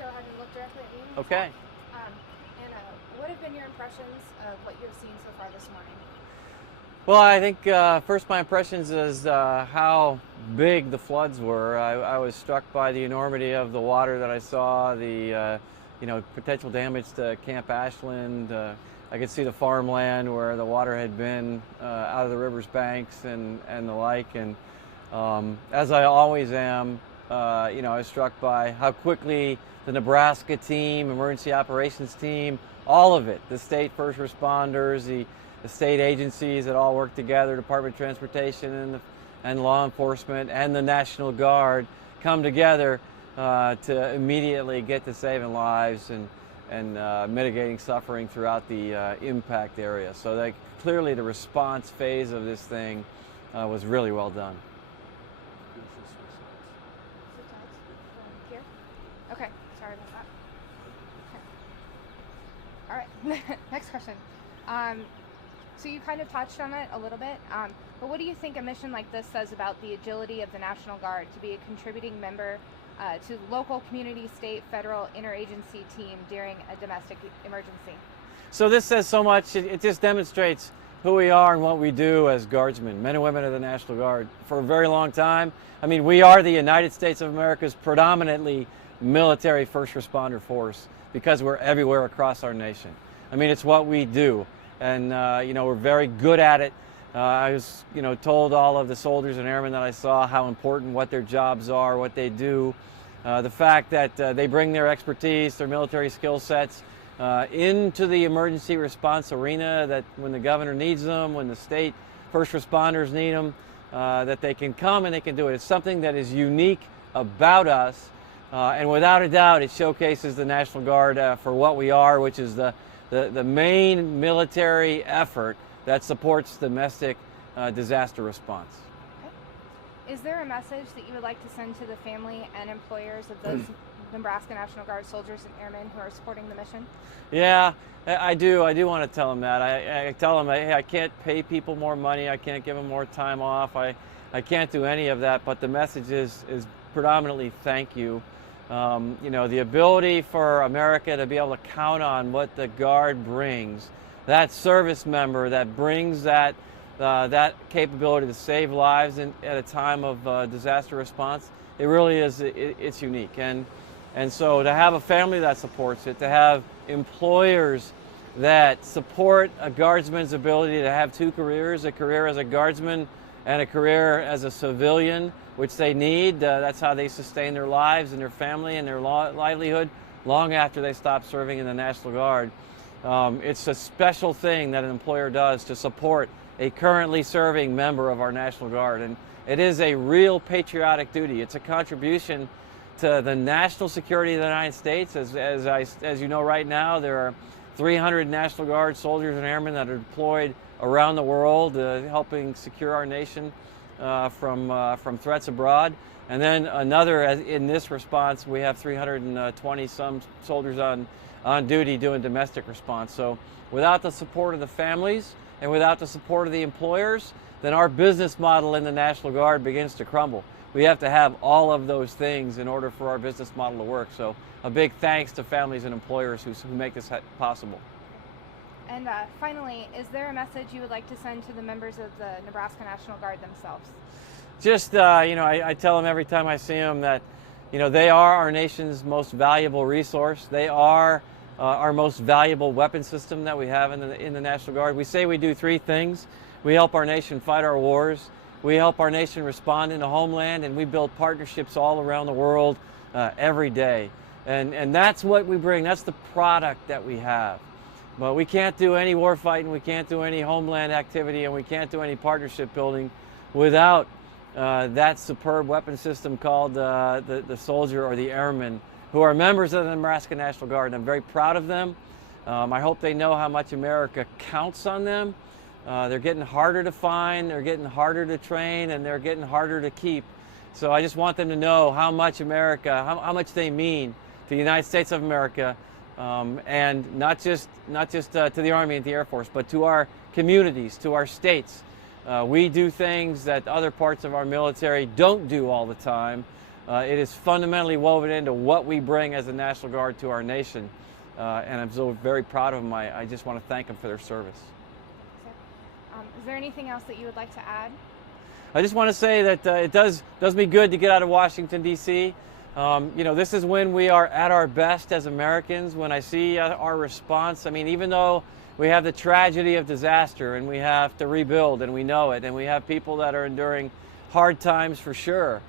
go ahead and look directly at me. Okay. What have been your impressions of what you have seen so far this morning? Well, I think first my impressions is how big the floods were. I was struck by the enormity of the water that I saw, the potential damage to Camp Ashland. I could see the farmland where the water had been out of the river's banks and the like. And as I always am, I was struck by how quickly the Nebraska team, emergency operations team, all of it, the state first responders, the state agencies that all work together, Department of Transportation and law enforcement and the National Guard come together to immediately get to saving lives and mitigating suffering throughout the impact area. So clearly the response phase of this thing was really well done. Here? Okay, sorry about that. All right, next question. So you kind of touched on it a little bit, but what do you think a mission like this says about the agility of the National Guard to be a contributing member to local, community, state, federal, interagency team during a domestic emergency? So this says so much. It just demonstrates who we are and what we do as guardsmen, men and women of the National Guard. For a very long time, I mean, we are the United States of America's predominantly military first responder force because we're everywhere across our nation. I mean, it's what we do. And, we're very good at it. I was, told all of the soldiers and airmen that I saw how important what their jobs are, what they do. The fact that they bring their expertise, their military skill sets into the emergency response arena, that when the governor needs them, when the state first responders need them, that they can come and they can do it. It's something that is unique about us. And without a doubt, it showcases the National Guard for what we are, which is the main military effort that supports domestic disaster response. Okay. Is there a message that you would like to send to the family and employers of those Nebraska National Guard soldiers and airmen who are supporting the mission? Yeah, I do. I do want to tell them that. I tell them, hey, I can't pay people more money. I can't give them more time off. I can't do any of that. But the message is predominantly thank you. The ability for America to be able to count on what the Guard brings, that service member that brings that capability to save lives at a time of disaster response, it really is, it's unique. And so to have a family that supports it, to have employers that support a guardsman's ability to have two careers, a career as a guardsman and a career as a civilian, which they need. That's how they sustain their lives and their family and their livelihood long after they stop serving in the National Guard. It's a special thing that an employer does to support a currently serving member of our National Guard. And it is a real patriotic duty. It's a contribution to the national security of the United States. As you know right now, there are 300 National Guard soldiers and airmen that are deployed around the world helping secure our nation from threats abroad. And then another, in this response, we have 320 some soldiers on duty doing domestic response. So without the support of the families and without the support of the employers, then our business model in the National Guard begins to crumble. We have to have all of those things in order for our business model to work. So a big thanks to families and employers who make this possible. And finally, is there a message you would like to send to the members of the Nebraska National Guard themselves? Just, I tell them every time I see them that, they are our nation's most valuable resource. They are our most valuable weapon system that we have in the National Guard. We say we do three things. We help our nation fight our wars. We help our nation respond in the homeland, and we build partnerships all around the world every day. And that's what we bring. That's the product that we have. But we can't do any war fighting, we can't do any homeland activity, and we can't do any partnership building without that superb weapon system called the soldier or the airman, who are members of the Nebraska National Guard. And I'm very proud of them. I hope they know how much America counts on them. They're getting harder to find, they're getting harder to train, and they're getting harder to keep. So I just want them to know how much America, how much they mean to the United States of America, and not just to the Army and the Air Force, but to our communities, to our states. We do things that other parts of our military don't do all the time. It is fundamentally woven into what we bring as the National Guard to our nation, and I'm so very proud of them. I just want to thank them for their service. Is there anything else that you would like to add? I just want to say that it does me good to get out of Washington, D.C. You know, this is when we are at our best as Americans, when I see our response. I mean, even though we have the tragedy of disaster and we have to rebuild, and we know it, and we have people that are enduring hard times for sure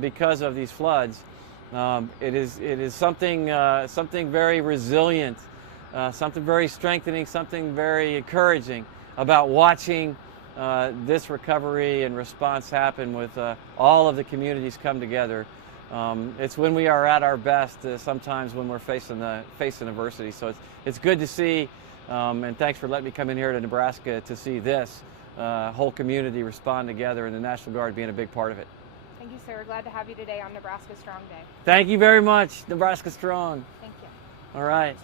because of these floods, it is something very resilient, something very strengthening, something very encouraging about watching this recovery and response happen with all of the communities come together. It's when we are at our best, sometimes when we're facing adversity. So it's good to see, and thanks for letting me come in here to Nebraska to see this whole community respond together, and the National Guard being a big part of it. Thank you, sir. We're glad to have you today on Nebraska Strong Day. Thank you very much, Nebraska Strong. Thank you. All right.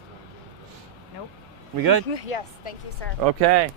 Nope. We good? Yes, thank you, sir. Okay.